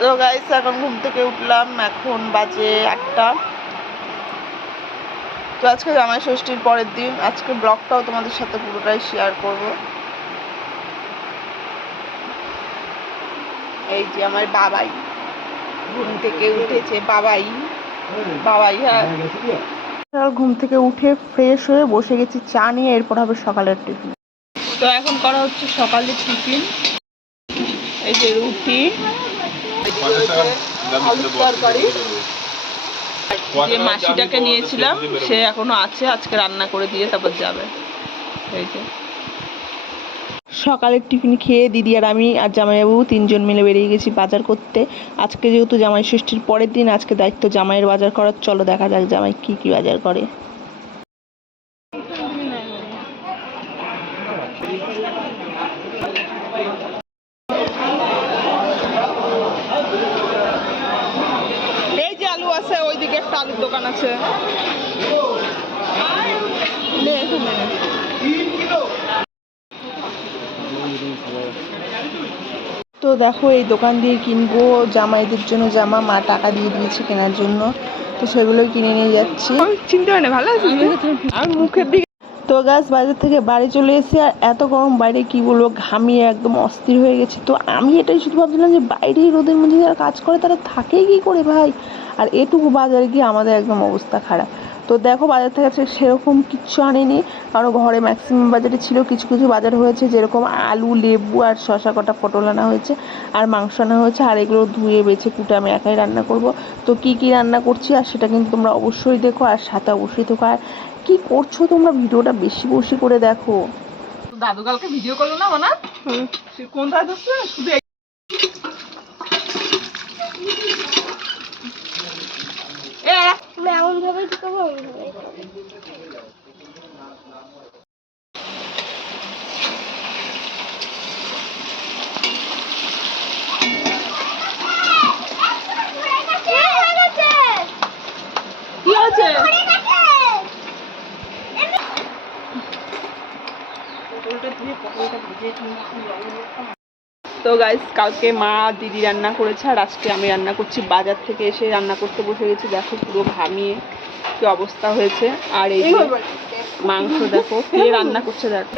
তো গাইস এখন ঘুম থেকে উঠলাম, এখন বাজে আটটা। তো আজকে জামাই ষষ্ঠীর পরের দিন, আজকে ব্লগটাও তোমাদের সাথে পুরোটাই শেয়ার করব। এই যে আমার বাবাই, ঘুম থেকে উঠেছে, বাবাই বাবাই হ্যাঁ। ঘুম থেকে উঠে ফ্রেশ হয়ে বসে গেছি, চা নিয়ে, এরপর হবে সকালের টিফিন তো এখন করা হচ্ছে সকালের টিফিন এই যে রুটি। যে মাসিটাকে নিয়েছিলাম, সে এখনও আছে, আজকে রান্না করে দিয়ে তারপর যাবে। সকালের টিফিন খেয়ে দিদি আর আমি আর জামাইবাবু তিনজন মিলে বেরিয়ে গেছি বাজার করতে। আজকে যেহেতু জামাই ষষ্ঠীর পরের দিন, আজকে দায়িত্ব জামাইয়ের বাজার করার। চলো দেখা যাক জামাই কি কি বাজার করে এই যে আলু আছে ওইদিকে একটা আলুর দোকান আছে। তো দেখো এই দোকান দিয়ে কিনবো জামাইদের জন্য জামা মা টাকা দিয়ে দিয়েছে কেনার জন্য। তো সেগুলোই কিনে নিয়ে যাচ্ছি। চিনতে না ভালো আছিস আমি মুখের দিকে তো গাছ বাজার থেকে বাড়ি চলে এসে আর এত গরম বাইরে কি বলব ঘামিয়ে একদম অস্থির হয়ে গেছে। তো আমি এটাই শুধু ভাবছিলাম যে বাইরে রোদের মধ্যে যারা কাজ করে তারা থাকে কি করে ভাই? আর এটুকু বাজারে গিয়ে আমাদের একদম অবস্থা খারাপ। তো দেখো বাজার থেকে সেরকম কিচ্ছু আনিনি কারণ ঘরে ম্যাক্সিমাম বাজারে ছিল কিছু কিছু বাজার হয়েছে যেরকম আলু লেবু আর শশা কটা পটল আনা হয়েছে আর মাংস আনা হয়েছে আর এগুলো ধুয়ে বেছে কুটে আমি একাই রান্না করব। তো কি কি রান্না করছি আর সেটা কিন্তু তোমরা অবশ্যই দেখো আর সাথে অবশ্যই দেখো আর কি করছ তোমরা ভিডিওটা বেশি বেশি করে দেখো। দাদু কালকে ভিডিও করল না মানা? কোন দাদু শুধু এই- এ, আমি এমন ভাবে কি করব এমন ভাবে কি আছে তো গাইস কালকে মা দিদি রান্না করেছে আর আজকে আমি রান্না করছি বাজার থেকে এসে রান্না করতে বসে গেছি। দেখো পুরো ঘামিয়ে কি অবস্থা হয়েছে। আর এই মাংস দেখো কে রান্না করছে দেখো।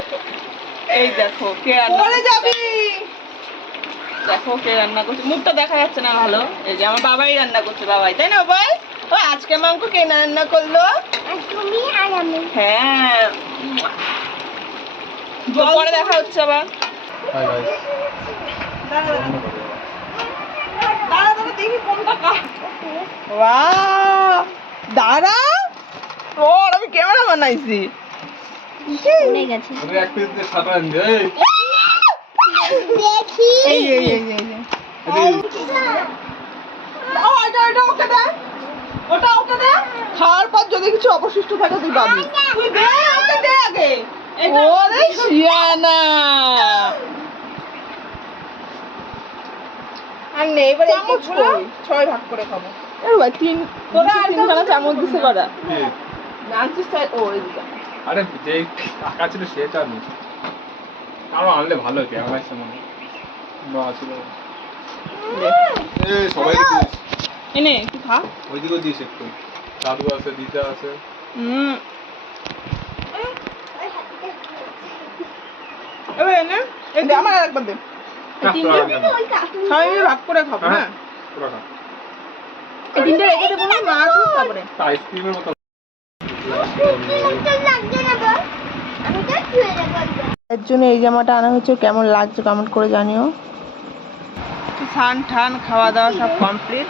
এই দেখো কে রান্না করছে। দেখো কে রান্না করছে। মুখটা দেখা যাচ্ছে না ভালো। এই যে আমার বাবাই রান্না করছে বাবাই। তাই না বল? ও আজকে মাংস কে রান্না করল? তুমি আর আমি। হ্যাঁ। পরে দেখা হচ্ছে আবার! দাঁড়া! আমি ক্যামেরা বানাইছি। পড়ে গেছে। দেখি। এই এই এই এই এই। ও, ওটা ওটা ওকে দে। ওটা ওকে দে। খাওয়ার পর যদি কিছু অবশিষ্ট থাকে তুই পাবি। তুই দে ওকে দে আগে। ওরে শিয়ানা। আর নেই এবারে চামচ কই? ছয় ভাগ করে খাব। এ ভাই তিন তোরা তিনখানা চামচ দিছে করা জানছিস তাই ও এই আরে যে টাকা ছিল সেটা নেই আরও আনলে ভালো হতো আমার ইচ্ছা মনে বা ছিল এ সবাই এনে তুই খা। ওইদিকেও দিস একটু। দাদু আছে দিদা আছে। হুম এবার এনে এই দে আমার আরেকবার দে। এই তিনটে ওই কাকু সবাই ভাগ করে খাব হ্যাঁ এই তিনটে রেখে দেবো মা আসুক তারপরে আইসক্রিমের মতো লাগছে না বল আমি তো ছুঁয়ে যাব একদম। এর জন্য এই জামাটা আনা হয়েছে কেমন লাগছে কমেন্ট করে জানিও। স্নান ঠান খাওয়া দাওয়া সব কমপ্লিট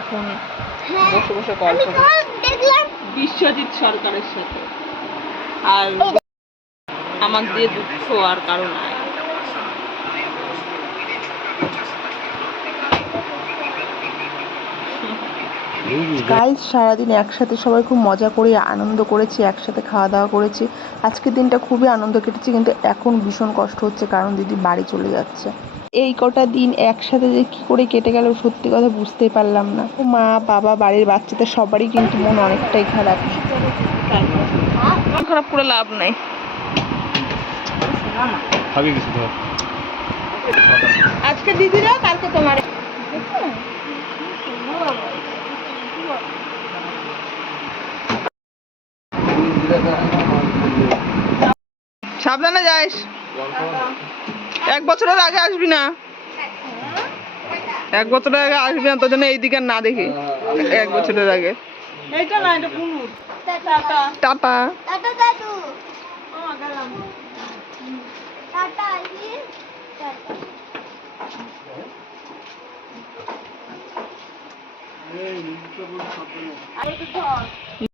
এখন হ্যাঁ বসে বসে গল্প বিশ্বজিৎ সরকারের সাথে। আর আমার দিয়ে দুঃখ আর কারণ নাই। গাইজ সারাদিন একসাথে সবাই খুব মজা করে আনন্দ করেছি একসাথে খাওয়া দাওয়া করেছি। আজকের দিনটা খুবই আনন্দ কেটেছে কিন্তু এখন ভীষণ কষ্ট হচ্ছে কারণ দিদি বাড়ি চলে যাচ্ছে। এই কটা দিন একসাথে যে কি করে কেটে গেল সত্যি কথা বুঝতেই পারলাম না। মা বাবা বাড়ির বাচ্চাদের সবারই কিন্তু মন অনেকটাই খারাপ। খারাপ করে লাভ নাই। কিছু ধর। আজকে দিদিরা কালকে তোমার। সাবধানে যাইস। এক বছরের আগে আসবি না। এক বছরের আগে আসবি না তোর জন্য এইদিকে আর না দেখি। এক বছরের আগে। টাটা। টাটা টাটা আইবি টাটা আরে তো ধর।